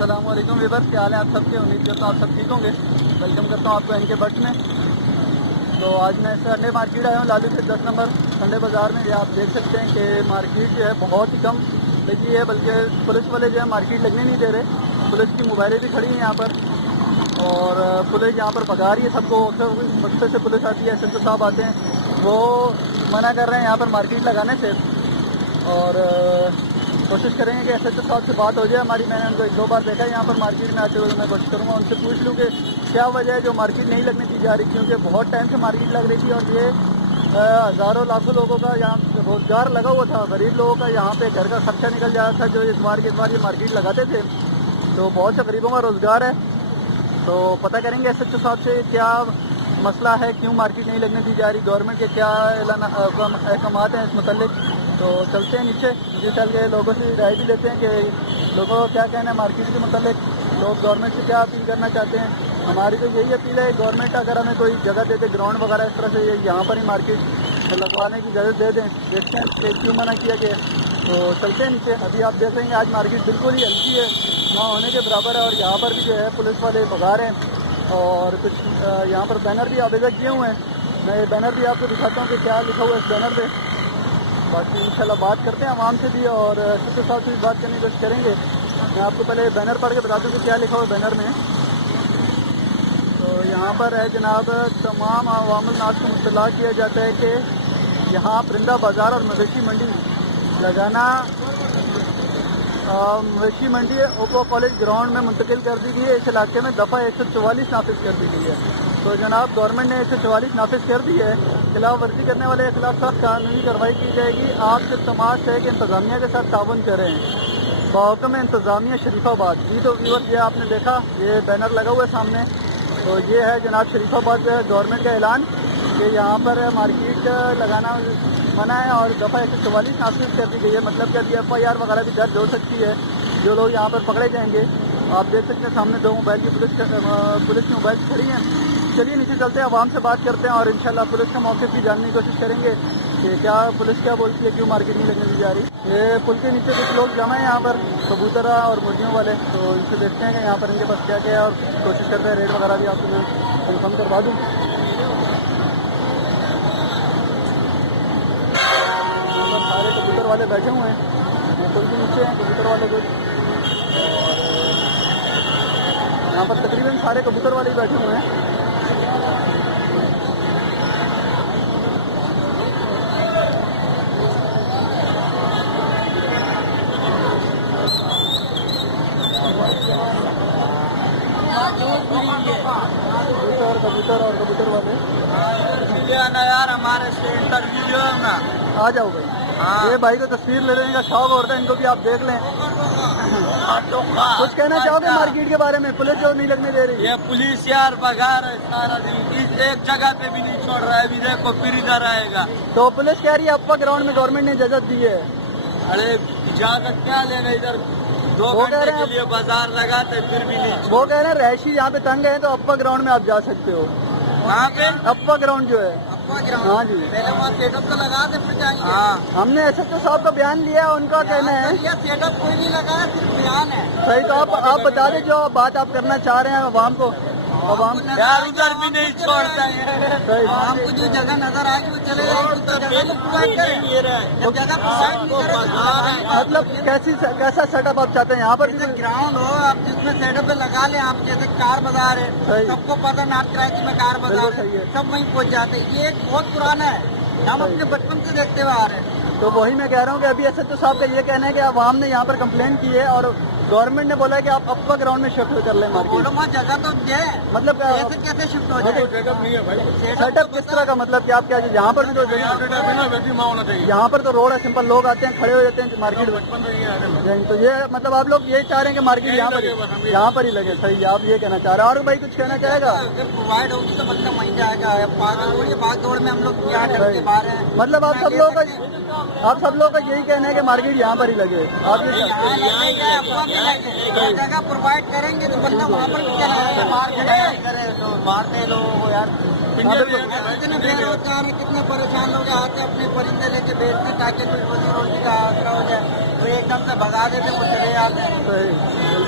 अस्सलाम वालेकुम व्यूअर्स, क्या हाल है आप सबके। उम्मीद करता हूँ आप सब ठीक होंगे। वेलकम करता हूँ आपको इनके बट में। तो आज मैं संडे मार्केट आया हूँ लालू से 10 नंबर संडे बाज़ार में। ये आप देख सकते हैं कि मार्केट जो है बहुत ही कम लगी है, बल्कि पुलिस वाले जो है मार्केट लगने नहीं दे रहे। पुलिस की मोबाइलें भी खड़ी हैं यहाँ पर और पुलिस यहाँ पर भगा रही है सबको। मकसद से पुलिस आती है, SHO साहब आते हैं, वो मना कर रहे हैं यहाँ पर मार्केट लगाने से। और कोशिश करेंगे कि SHO साहब से बात हो जाए हमारी। मैंने उनको 1-2 बार देखा है यहाँ पर मार्केट में आते हुए। मैं कोशिश करूँगा उनसे पूछ लूँ कि क्या वजह है जो मार्केट नहीं लगने दी जा रही, क्योंकि बहुत टाइम से मार्केट लग रही थी और ये हज़ारों लाखों लोगों का यहाँ रोज़गार लगा हुआ था। गरीब लोगों का यहाँ पे घर का खर्चा निकल जाता था जो इतवार के इतवार ये मार्केट लगाते थे। तो बहुत से गरीबों का रोज़गार है। तो पता करेंगे SHO साहब से क्या मसला है, क्यों मार्केट नहीं लगने दी जा रही, गवर्नमेंट के क्या अहकाम हैं इस मुतल्लिक। तो चलते हैं नीचे चल के लोगों से राय भी लेते हैं कि लोगों को क्या कहना है मार्केट के मुतल्लिक, लोग गवर्नमेंट से क्या अपील करना चाहते हैं। हमारी तो यही अपील है गवर्नमेंट अगर हमें कोई जगह दे दे, ग्राउंड वगैरह इस तरह से यहाँ पर ही मार्केट लगवाने की इजाज़त दे दें। देखते हैं कि क्यों मना किया गया। तो चलते हैं नीचे। अभी आप देख रहे हैं आज मार्केट बिल्कुल ही हल्की है, ना होने के बराबर है। और यहाँ पर भी जो है पुलिस वाले भगा रहे हैं और कुछ यहाँ पर बैनर भी आवेदन किए हुए हैं। मैं ये बैनर भी आपको दिखाता हूँ कि क्या लिखा हुआ है इस बैनर पे। बाकी इंशाल्लाह बात करते हैं आवाम से भी और SHO साहब से भी बात करने की कोशिश करेंगे। मैं आपको पहले बैनर पढ़ के बता दूँ कि क्या लिखा हुआ है बैनर में। तो यहाँ पर है जनाब, तमाम अवामुल नास को मुतला किया जाता है कि यहाँ परिंदा बाज़ार और मवेशी मंडी लगाना मवेशी मंडी ओको कॉलेज ग्राउंड में मुंतकिल कर दी गई है। इस इलाके में दफ़ा 144 नाफिज कर दी गई है। तो जनाब गवर्नमेंट ने 144 नाफिज कर दी है। खिलाफ वर्जी करने वाले के खिलाफ सख्त कानूनी कार्रवाई की जाएगी। आपसे तमाश है कि इंतज़ामिया के साथ ताउन करें। बाहुकम इंतज़ामिया शरीफाबाद। जी तो व्यूअर्स, ये आपने देखा, ये बैनर लगा हुआ है सामने। तो ये है जनाब शरीफाबाद गवर्नमेंट का ऐलान कि यहाँ पर मार्केट लगाना मना है और दफ़ा 144 नाफिज कर दी गई है। मतलब कि FIR वगैरह भी दर्ज हो सकती है जो लोग यहाँ पर पकड़े जाएंगे। आप देख सकते हैं सामने 2 मोबाइल की पुलिस की मोबाइल खड़ी हैं। चलिए नीचे चलते हैं, आवाम से बात करते हैं और इंशाल्लाह पुलिस का मौक़िफ़ भी जानने की कोशिश करेंगे कि क्या पुलिस क्या बोलती है, क्यों मार्केट नहीं लगने दी जा रही। ये पुल के नीचे कुछ लोग जमा हैं यहाँ पर, कबूतरा और मुर्गियों वाले। तो इनसे देखते हैं कि यहाँ पर इनके पास क्या क्या है और कोशिश करते हैं रेट वगैरह भी आपको मैं कन्फर्म करवा दूँ। सारे कबूतर वाले बैठे हुए हैं, पुल के नीचे हैं कबूतर वाले कुछ। यहाँ पर तकरीबन सारे कबूतर वाले बैठे हुए हैं। कबूतर वाले यार हमारे से इंटरव्यू ना आ जाओ भाई। ये भाई को तस्वीर लेने का शौक होता है, इनको भी आप देख लें। कुछ कहना चाहोगे मार्केट के बारे में, पुलिस जो नहीं लगने दे रही? ये पुलिस यार भगा रहा है सारा दिन, एक जगह पे भी नहीं छोड़ रहा है। अभी देखो फिर इधर आएगा। तो पुलिस कह रही है अप्पा ग्राउंड में गवर्नमेंट ने इजाजत दी है। अरे इजाजत क्या लेना, इधर 2 घंटे के लिए बाजार लगाते फिर भी नहीं। वो कह रहे हैं रहायशी यहाँ पे तंग है तो अप्पा ग्राउंड में आप जा सकते हो। वहाँ पे अप्पा ग्राउंड जो है, हाँ जी, पहले वहाँ सेटअप तो लगा दे फिर जाएंगे। हाँ, हमने SHO साहब का बयान लिया, उनका कहना है ये सेटअप कोई नहीं लगाया, सिर्फ बयान है। सही। तो आप बता दें जो बात आप करना चाह रहे हैं आवाम को। आवाम यार उधर भी नहीं छोड़ता है। हमको जो जगह नजर आएगी वो चले मतलब कैसा सेटअप आप चाहते हैं यहाँ पर? ग्राउंड हो आप जिसमें सेटअप लगा लें आप, जैसे कार बाजार है, सबको पता नाट कराची में कार बाजार है, सब वहीं पहुँच जाते हैं। ये एक बहुत पुराना है, हम अपने बचपन से देखते हुए आ रहे हैं। तो वही मैं कह रहा हूँ कि अभी SHO साहब का ये कहना है कि आवाम ने यहाँ पर कंप्लेन की है और गवर्नमेंट ने बोला है कि आप अप्पा ग्राउंड में शिफ्ट कर लें मार्केट। जगह तो है, मतलब कैसे शिफ्ट हो जाए? सेटअप नहीं है भाई। सेटअप किस तरह का, मतलब कि आप क्या यहाँ पर जो यहाँ पर तो रोड है, सिंपल लोग आते हैं खड़े हो जाते हैं मार्केट में। तो ये मतलब आप लोग ये चाह रहे हैं कि मार्केट यहाँ पर ही लगे। सही, आप ये कहना चाह रहे हैं। और भाई कुछ कहना चाहेगा? अगर प्रोवाइड होगी तो मतलब वहीं जाएगा। भाग दौड़ में हम लोग क्या करके बाहर हैं। मतलब आप सब लोगों का यही कहना है कि मार्केट यहाँ पर ही लगे। आप ये जगह प्रोवाइड करेंगे तो बंदा वहाँ पर भी मारते लोगों को यार। कितने बेरोजगार है, कितने परेशान लोग आते अपने परिंदे लेके बेचते ताकि रोजी रोटी का आसरा हो जाए। तो एकदम से भगा देते वो चले जाते हैं।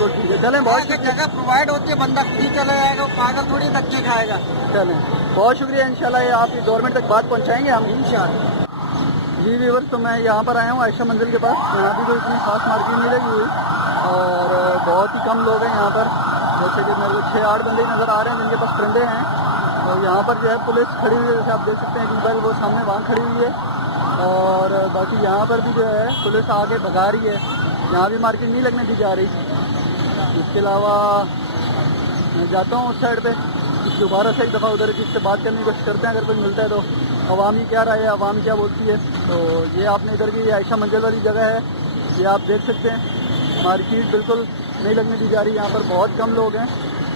बिल्कुल ठीक है, चलें बहुत शुक्रिया। जगह प्रोवाइड होती है, बंदा खुद ही चला जाएगा, पागल थोड़ी धक्के खाएगा। चलें बहुत शुक्रिया, इंशाल्लाह ये आपकी गवर्नमेंट तक बात पहुँचाएंगे हम इंशाल्लाह। जी व्यूअर्स, तो मैं यहाँ पर आया हूँ आयशा मंजिल के पास। यहाँ भी कोई इतनी खास मार्केट नहीं लगी हुई और बहुत ही कम लोग हैं यहाँ पर। जैसे कि मेरे को 6-8 बंदे नज़र आ रहे हैं जिनके पास परिंदे हैं। और यहाँ पर जो है पुलिस खड़ी हुई है, जैसे आप देख सकते हैं कि वो सामने वहाँ खड़ी हुई है। और बाकी यहाँ पर भी जो है पुलिस आगे भगा रही है, यहाँ भी मार्केट नहीं लगने दी जा रही। इसके अलावा मैं जाता हूँ उस साइड पे, दोबारा से एक दफ़ा उधर किससे बात करने की कोशिश करते हैं, अगर कोई मिलता है तो। अवामी क्या राय है, अवाम क्या बोलती है। तो ये आपने इधर की आयशा मंजिल वाली जगह है, ये आप देख सकते हैं। मार्केट बिल्कुल नहीं लगने दी जा रही, यहाँ पर बहुत कम लोग हैं।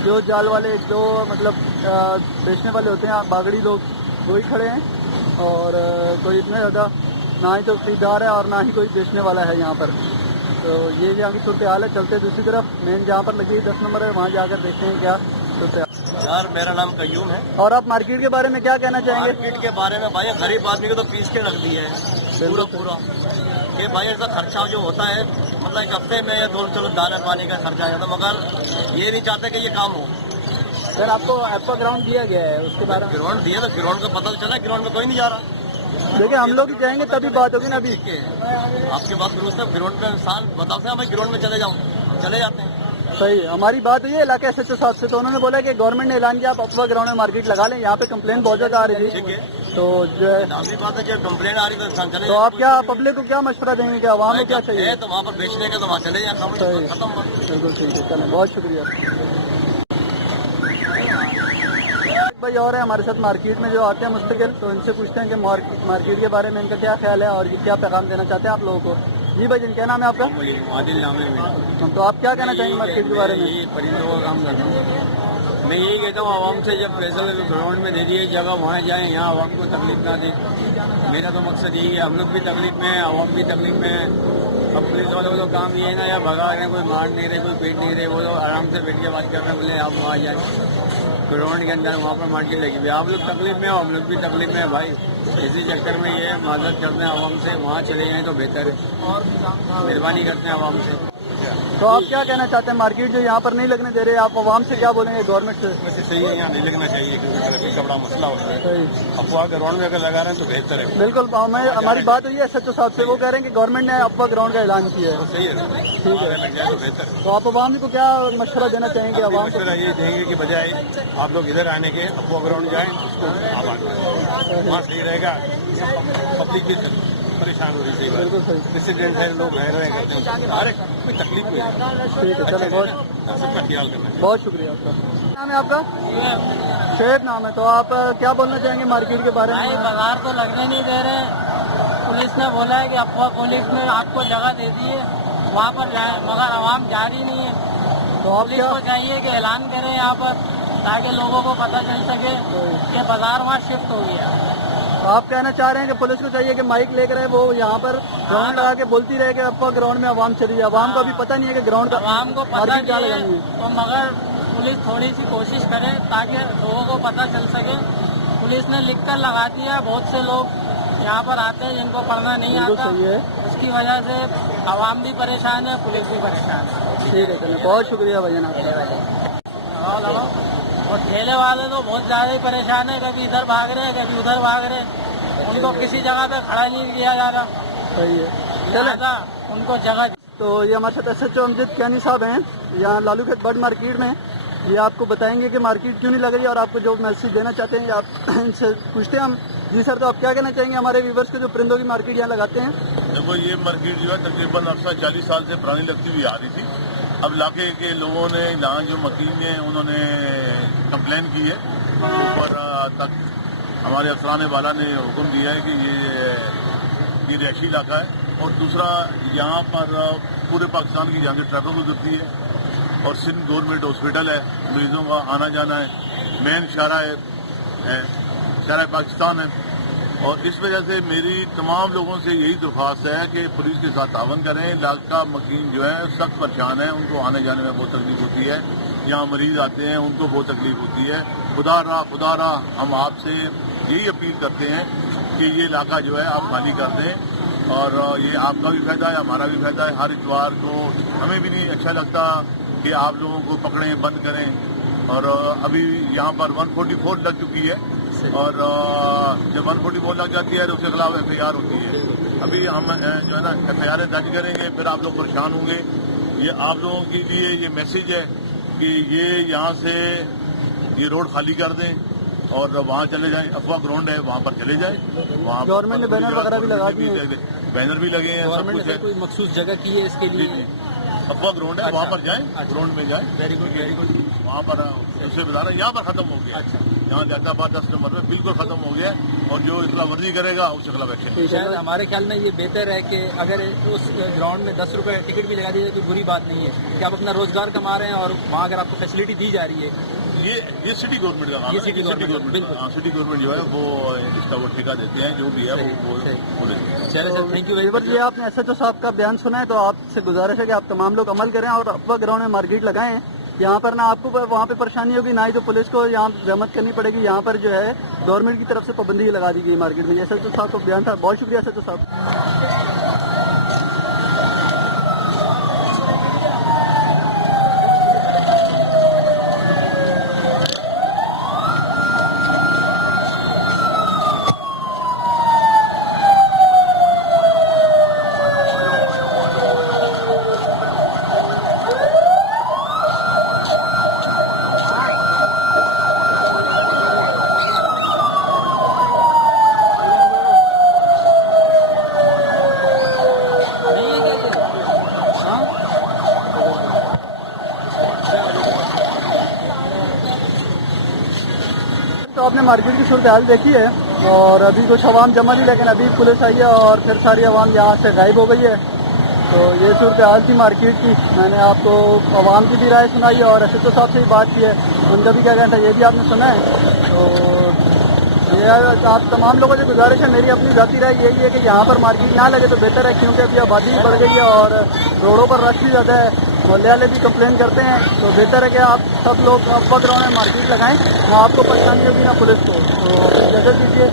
जो जाल वाले, जो मतलब बेचने वाले होते हैं बागड़ी लोग, वही खड़े हैं। और कोई इतना ज़्यादा ना ही तो खरीदार है और ना ही कोई बेचने वाला है यहाँ पर। तो ये यहाँ की सूरत हाल है। चलते दूसरी तरफ, मेन जहाँ पर लगी 10 नंबर है, वहाँ जाकर देखते हैं क्या सूरत हाल। यार मेरा नाम कयूम है। और आप मार्केट के बारे में क्या कहना चाहेंगे? मार्केट के बारे में भाई गरीब आदमी को तो पीस के रख दिया है पूरा। ये भाई ऐसा खर्चा जो होता है, मतलब एक हफ्ते में या 2 चलो दाना पानी का खर्चा आ जाता, मगर ये नहीं चाहते कि ये काम हो। सर आपको एक्वा ग्राउंड दिया गया है, उसके बारे में? ग्राउंड दिया तो ग्राउंड का पता चला, ग्राउंड में कोई नहीं जा रहा। देखिए हम लोग ही जाएंगे तभी बात होगी ना। अभी आपके पास दुरुस्त है, ग्राउंड में इंसान बताते हैं मैं ग्राउंड में चले जाऊँ, चले जाते हैं। सही, हमारी बात हुई है इलाके SHO साहब से, तो उन्होंने बोला कि गवर्नमेंट ने ऐलान किया आप अफवा ग्राउंड में मार्केट लगा लें। यहाँ पे कंप्लेन बहुत ज्यादा आ रही थी, तो जो है अभी बात है कि कंप्लेन आ रही तो इंसान चले। तो आप क्या पब्लिक को क्या मशवरा देंगे कि आवाम को क्या चाहिए? तो वहाँ पर बेचने का तो वहाँ चले जाए, खत्म। बिल्कुल ठीक है, चलें बहुत शुक्रिया। भाई और है हमारे साथ मार्केट में जो आते हैं मुस्तकिल, तो इनसे पूछते हैं कि मार्केट के बारे में इनका क्या ख्याल है और ये क्या पैगाम देना चाहते हैं आप लोगों को। जी भाई, क्या नाम है आपका? आदिल नाम है मेरा। तो आप क्या कहना चाहेंगे मार्केट के बारे में? ये परिंदों का काम करता हूँ। मैं यही कहता हूँ आवाम से, जब पैसा ग्राउंड में दे दिए जगह वहाँ जाएँ, यहाँ आवाम को तकलीफ ना दे। मेरा तो मकसद यही है, हम लोग भी तकलीफ में है, आवाम भी तकलीफ में है। अब पुलिस वालों का काम ये है ना, या भगा रहे हैं, कोई मार नहीं रहे, कोई पीट नहीं रहे, वो लोग आराम से बैठ के बात कर रहे हैं, बोले आप वहाँ जाए ग्राउंड के अंदर, वहाँ पर मार्केट लगी हुई। आप लोग तकलीफ में हो, हम लोग भी तकलीफ में है भाई। इसी चक्कर में ये माजरत करते हैं आवाम से, वहाँ चले जाएँ तो बेहतर है। और मेहरबानी करते हैं आवाम से। तो आप क्या कहना चाहते हैं, मार्केट जो यहाँ पर नहीं लगने दे रहे, आप आवाम से क्या बोलेंगे गवर्नमेंट से? वैसे सही है, यहाँ नहीं लगना चाहिए क्योंकि ट्रैफिक का बड़ा मसला होता है। अफवाह ग्राउंड में अगर लगा रहे हैं तो बेहतर है। बिल्कुल, हमारी बात हुई है SHO साहब से, वो कह रहे हैं कि गवर्नमेंट ने अफवाह ग्राउंड का ऐलान किया है। सही है, ठीक है, लग जाए तो बेहतर। तो आप आवाम को क्या मशवरा देना चाहेंगे? आवाम को ये देंगे कि बजाय आप लोग इधर आने के अफवाह ग्राउंड जाएँ, उसको वहाँ सही रहेगा, पब्लिक भी परेशान हो रही है। बिल्कुल सही, रेसिडेंट है, लोग रह रहे करते हैं, हर एक कोई तकलीफ नहीं है। ठीक है, चलो बहुत सबका ख्याल करना है। बहुत शुक्रिया आपका। नाम है आपका? शेख नाम है। तो आप क्या बोलना चाहेंगे मार्केट के बारे में? बाजार तो लगने नहीं दे रहे, पुलिस ने बोला है कि अफवाह पुलिस ने आपको जगह दे दी है वहाँ पर जाए, मगर आवाम जा रही नहीं है। तो आप पुलिस को चाहिए कि ऐलान करें यहाँ पर, ताकि लोगों को पता चल सके कि बाजार वहाँ शिफ्ट हो गया। आप कहना चाह रहे हैं कि पुलिस को चाहिए कि माइक लेकर वो यहाँ पर ग्राउंड लगा के बोलती रहे कि अप्पा ग्राउंड में आवाम चली है। आवाम को अभी पता नहीं है कि ग्राउंड का आवाम को पता मार्केट क्या नहीं है, लगानी तो मगर पुलिस थोड़ी सी कोशिश करे ताकि लोगों को पता चल सके। पुलिस ने लिख कर लगा दिया, बहुत से लोग यहाँ पर आते हैं जिनको पढ़ना नहीं आता, सही है। उसकी वजह से आवाम भी परेशान है, पुलिस भी परेशान है। ठीक है, चलिए बहुत शुक्रिया भैया आपका। और ठेले वाले तो बहुत ज़्यादा ही परेशान है, कभी इधर भाग रहे हैं कभी उधर भाग रहे हैं, उनको किसी जगह पे खड़ा नहीं किया जा रहा। सही है, चलेगा उनको जगह। तो ये हमारे साथ SHO अमजद कैनी साहब हैं, यहाँ लालू खेत बर्ड मार्केट में। ये आपको बताएंगे कि मार्केट क्यों नहीं लग रही और आपको जो मैसेज देना चाहते हैं आप इनसे पूछते हैं हम। जी सर, तो आप क्या कहना चाहेंगे हमारे व्यूवर्स को जो परिंदों की मार्केट यहाँ लगाते हैं? देखो, ये मार्केट जो है तकरीबन 40 साल से पुरानी लगती हुई आ रही थी। अब इलाके के लोगों ने, यहाँ जो मकीन हैं उन्होंने कंप्लेन की है, ऊपर तक हमारे अफसरान वाला ने हुक्म दिया है कि ये रिहायशी इलाका है। और दूसरा, यहाँ पर पूरे पाकिस्तान की यहाँ से ट्रैफिक गुजरती है और सिंध गवर्नमेंट हॉस्पिटल है, मरीजों का आना जाना है, मेन शहर पाकिस्तान है। और इस वजह से मेरी तमाम लोगों से यही दरख्वास्त है कि पुलिस के साथ तावन करें। इलाका मकीन जो है सख्त परेशान है, उनको आने जाने में बहुत तकलीफ होती है, यहाँ मरीज आते हैं उनको बहुत तकलीफ होती है। खुदा रहा हम आपसे यही अपील करते हैं कि ये इलाका जो है आप खाली कर दें, और ये आपका भी फायदा है, हमारा भी फायदा है। हर इतवार को हमें भी नहीं अच्छा लगता کہ آپ لوگوں کو پکڑیں بند کریں. اور ابھی یہاں پر 144 لگ چکی ہے اور جب 144 لگ جاتی ہے تو اس کے خلاف FIR ہوتی ہے. ابھی ہم جو ہے نا FIR درج کریں گے, پھر آپ لوگ پریشان ہوں گے. یہ آپ لوگوں کے لیے یہ میسج ہے کہ یہ یہاں سے یہ روڈ خالی کر دیں اور وہاں چلے جائیں. افواہ گراؤنڈ ہے, وہاں پر چلے جائیں. وہاں گورنمنٹ نے بینر وغیرہ بھی لگا دیے, بینر بھی لگے ہیں, سب کچھ ہے. کوئی مخصوص جگہ کی ہے اس کے لیے؟ افواہ گراؤنڈ ہے, وہاں پر جائیں, گراؤنڈ میں جائیں. Very good, very good. وہاں پر اسے بتا رہا ہے یہاں پر ختم ہو گیا. یہاں جیسا بات 10 نمبر میں بالکل ختم ہو گیا ہے, اور جو اطلاع ورزی کرے گا اس کے خلاف ایکشن. شاید ہمارے خیال میں یہ بہتر ہے کہ اگر اس گراؤنڈ میں 10 روپے ٹکٹ بھی لگا دی جائے تو بری بات نہیں ہے کہ آپ اپنا روزگار کما رہے ہیں اور وہاں اگر آپ کو فیسلٹی دی جا رہی ہے. یہ سٹی گورنمنٹ کا کام ہے. سٹی گورنمنٹ جو ہے وہ اس کا وہ ٹھیکہ دیتے ہیں, جو بھی ہے وہ تھینک یو ویری مچ. یہ آپ نے SHO صاحب کا بیان سنا ہے, تو آپ سے گزارش ہے کہ آپ تمام لوگ عمل کریں اور افواہ گراؤنڈ میں مارکیٹ لگائیں. یہاں پر نہ آپ کو وہاں پہ پریشانی ہوگی, نہ ہی تو پولیس کو یہاں زحمت کرنی پڑے گی. یہاں پر جو ہے گورنمنٹ کی طرف سے پابندی لگا دی گئی مارکیٹ میں. SHO صاحب کو بیان تھا, بہت شکریہ SHO صاحب. تو آپ نے مارکیٹ کی صورتحال دیکھی ہے, اور ابھی کچھ عوام جمع نہیں, لیکن ابھی پولیس آئی ہے اور پھر ساری عوام یہاں سے غائب ہو گئی ہے. تو یہ صورتحال تھی مارکیٹ کی. میں نے آپ کو عوام کی بھی رائے سنائی اور SHO صاحب سے بھی بات کی ہے, ان کا بھی کیا کہنا ہے یہ بھی آپ نے سنا ہے. تو یہ آپ تمام لوگوں سے گزارش ہے, میری اپنی ذاتی رائے یہی ہے کہ یہاں پر مارکیٹ نہ لگے تو بہتر ہے, کیونکہ ابھی آبادی بھی بڑھ گئی ہے اور روڈوں پر رش بھی زیادہ ہے. محلے والے بھی کمپلین کرتے ہیں, تو بہتر ہے کہ آپ سب لوگ افواہ گراؤنڈ میں مارکیٹ لگائیں, نہ آپ کو پریشانی ہوگی نہ پولیس کو. تو اجازت دیجیے.